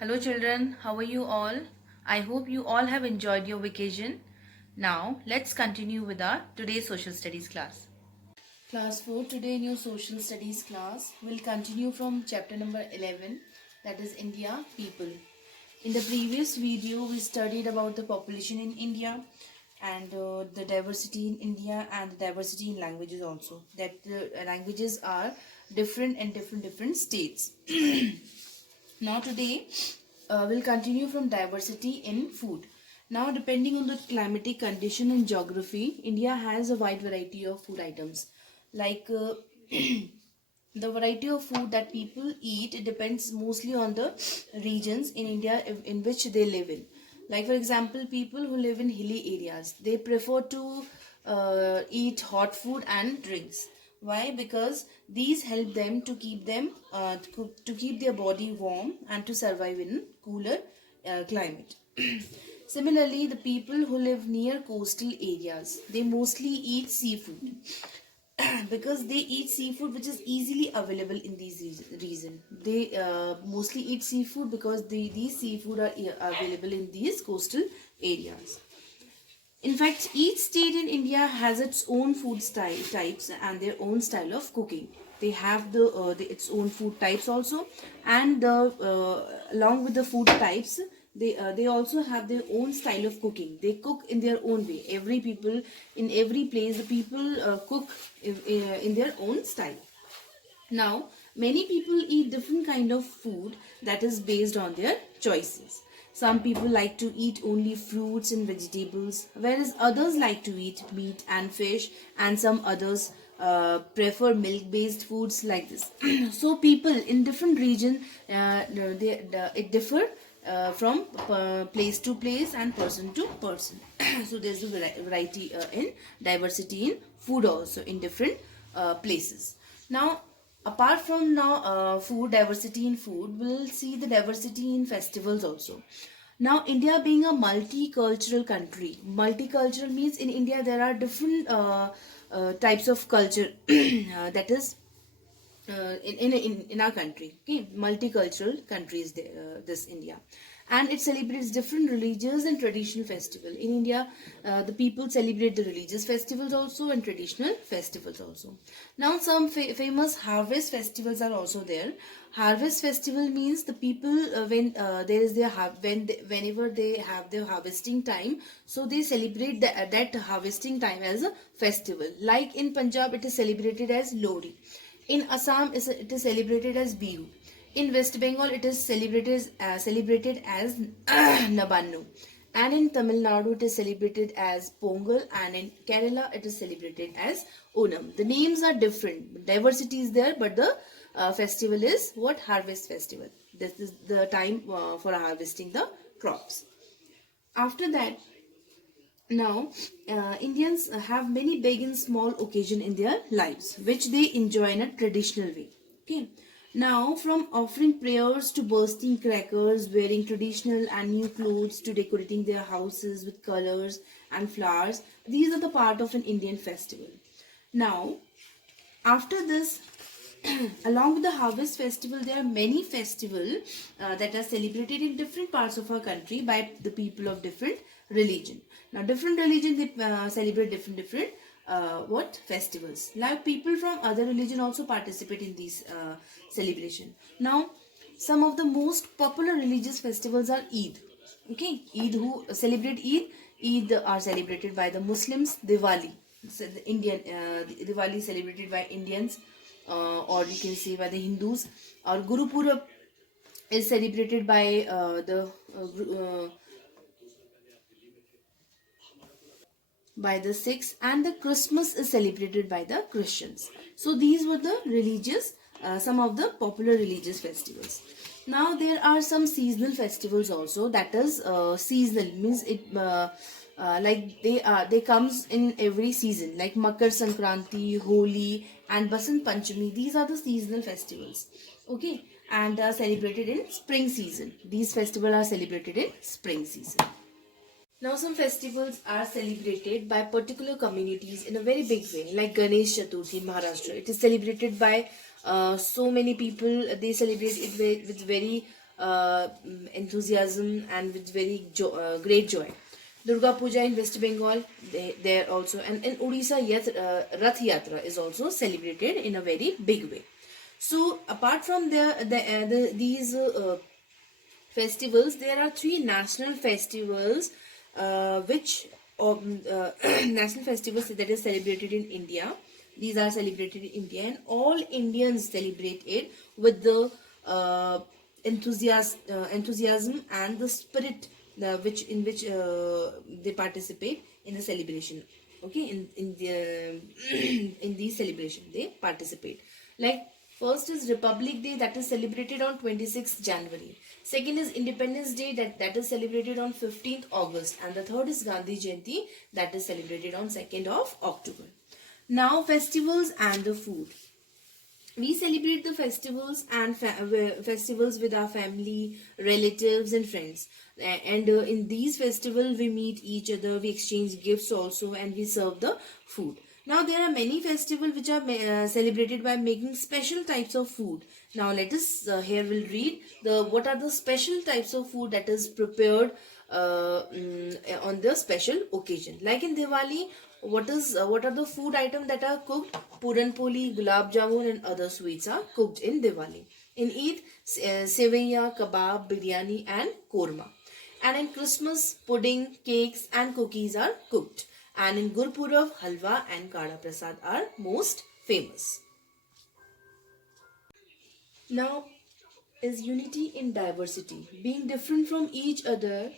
Hello children, how are you all? I hope you all have enjoyed your vacation. Now let's continue with our today's social studies class. Class 4 today in your social studies class will continue from chapter number 11, that is India People. In the previous video we studied about the population in India and the diversity in India and the diversity in languages also. That the languages are different in different states. Now today we'll continue from diversity in food. Now depending on the climatic condition and geography, India has a wide variety of food items. Like the variety of food that people eat, it depends mostly on the regions in India in which they live in. Like for example, people who live in hilly areas, they prefer to eat hot food and drinks. Why? Because these help them to keep their body warm and to survive in cooler climate. Similarly, the people who live near coastal areas, they mostly eat seafood because they eat seafood which is easily available in these region. They mostly eat seafood because these seafood are available in these coastal areas. In fact, each state in India has its own food types and their own style of cooking. They have its own food types also, and along with the food types, they also have their own style of cooking. They cook in their own way. Every people in every place, the people cook in their own style. Now, many people eat different kind of food that is based on their choices. Some people like to eat only fruits and vegetables, whereas others like to eat meat and fish, and some others prefer milk-based foods like this. So, people in different region, it differ from place to place and person to person. So, there's a variety in diversity in food also in different places. Now, apart from food diversity in food, we'll see the diversity in festivals also. Now, India being a multicultural country, multicultural means in India there are different types of culture that is in our country. Okay, multicultural country is there, this India, and it celebrates different religious and traditional festival. In India, the people celebrate the religious festivals also and traditional festivals also. Now some famous harvest festivals are also there. Harvest festival means the people when there is their whenever they have their harvesting time, so they celebrate that harvesting time as a festival. Like in Punjab, it is celebrated as Lohri. In Assam, it is celebrated as Bihu. In West Bengal, it is celebrated as Nabannu. And in Tamil Nadu, it is celebrated as Pongal. And in Kerala, it is celebrated as Onam. The names are different. Diversity is there, but the festival is what? Harvest festival. This is the time for harvesting the crops. After that, now, Indians have many big and small occasions in their lives, which they enjoy in a traditional way. Okay. Now, from offering prayers to bursting crackers, wearing traditional and new clothes to decorating their houses with colors and flowers, these are the part of an Indian festival. Now, after this, along with the harvest festival, there are many festivals that are celebrated in different parts of our country by the people of different religion. Now different religion, they celebrate different what festivals. Like people from other religion also participate in these celebration. Now some of the most popular religious festivals are Eid. Okay, Eid, who celebrate Eid are celebrated by the Muslims. Diwali, so the Indian Diwali celebrated by Indians, or you can say by the Hindus. Or Guru Purab is celebrated by the Sikhs, and the Christmas is celebrated by the Christians. So these were the religious, some of the popular religious festivals. Now there are some seasonal festivals also. That is seasonal means it like they comes in every season, like Makar Sankranti, Holi, and Basant Panchami. These are the seasonal festivals. Okay, and are celebrated in spring season. These festivals are celebrated in spring season. Now some festivals are celebrated by particular communities in a very big way, like Ganesh Chaturthi in Maharashtra. It is celebrated by so many people. They celebrate it with very enthusiasm and with very great joy. Durga Puja in West Bengal, there also, and in Odisha, yes, Rath Yatra is also celebrated in a very big way. So apart from these festivals, there are three national festivals, which national festivals that is celebrated in India. These are celebrated in India, and all Indians celebrate it with the enthusiasm and the spirit which in which they participate in the celebration. Okay, in the in these celebration they participate. Like, first is Republic Day, that is celebrated on 26th January. Second is Independence Day, that is celebrated on 15th August. And the third is Gandhi Jayanti, that is celebrated on 2nd of October. Now, festivals and the food. We celebrate the festivals and festivals with our family, relatives and friends. And in these festivals, we meet each other, we exchange gifts also, and we serve the food. Now, there are many festivals which are celebrated by making special types of food. Now, let us here will read what are the special types of food that is prepared on the special occasion. Like in Diwali, what are the food items that are cooked? Puran poli, gulab jamun and other sweets are cooked in Diwali. In Eid, sevaiya, kebab, biryani and korma. And in Christmas, pudding, cakes and cookies are cooked. And in Gurpurav, halwa and kada prasad are most famous. Now is unity in diversity. Being different from each other,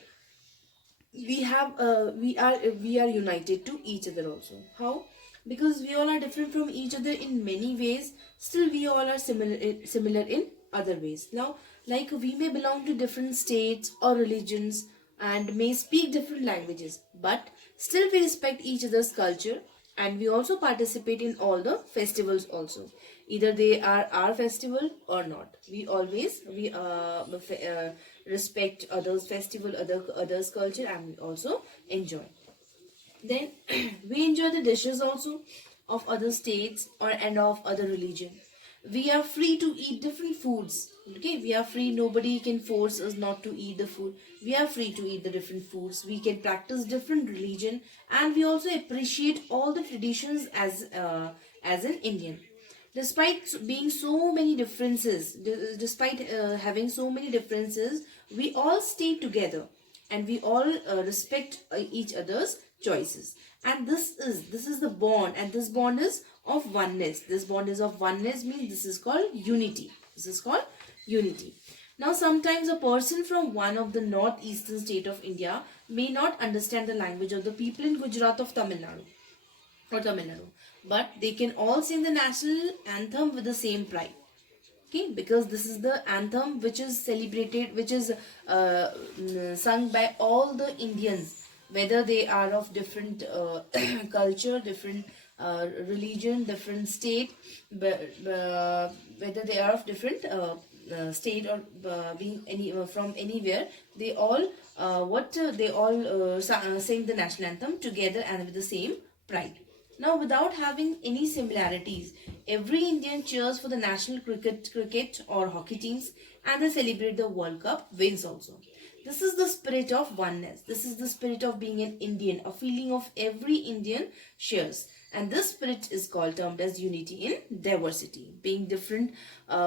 we are united to each other also. How? Because we all are different from each other in many ways, still we all are similar in other ways. Now, like, we may belong to different states or religions and may speak different languages, but still we respect each other's culture, and we also participate in all the festivals also, either they are our festival or not. We always respect others festival, others culture, and we also enjoy. Then we enjoy the dishes also of other states and of other religion. We are free to eat different foods. Okay, we are free. Nobody can force us not to eat the food. We are free to eat the different foods. We can practice different religion, and we also appreciate all the traditions as an Indian. Despite being so many differences, despite having so many differences, we all stay together, and we all respect each other's choices. And this is the bond, and this bond is of oneness. This bond is of oneness, means this is called unity. This is called unity. Now, sometimes a person from one of the northeastern state of India may not understand the language of the people in Gujarat of Tamil Nadu, but they can all sing the national anthem with the same pride. Okay, because this is the anthem which is celebrated, which is sung by all the Indians, whether they are of different culture, different religion, different state, whether they are of different state or being from anywhere, they all sing the national anthem together and with the same pride. Now, without having any similarities, every Indian cheers for the national cricket or hockey teams, and they celebrate the World Cup wins also. This is the spirit of oneness. This is the spirit of being an Indian, a feeling of every Indian shares. And this spirit is termed as unity in diversity. Being different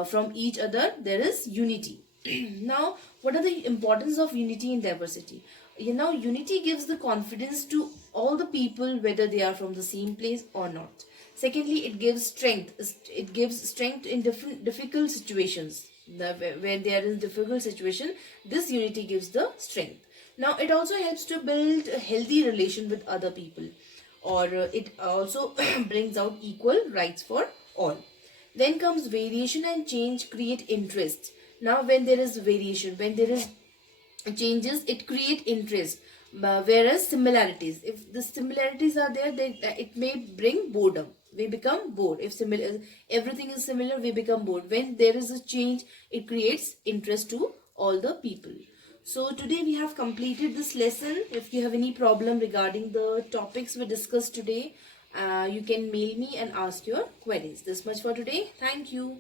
from each other, there is unity. Now, what are the importance of unity in diversity? Unity gives the confidence to all the people, whether they are from the same place or not. Secondly, it gives strength. It gives strength in difficult situations. When they are in difficult situation, this unity gives the strength. Now, it also helps to build a healthy relation with other people, or it also brings out equal rights for all. Then comes variation and change create interest. Now, when there is variation, when there is changes, it create interest. Whereas similarities, if the similarities are there, then it may bring boredom. We become bored. If everything is similar, we become bored. When there is a change, it creates interest to all the people. So today we have completed this lesson. If you have any problem regarding the topics we discussed today, you can mail me and ask your queries. This much for today. Thank you.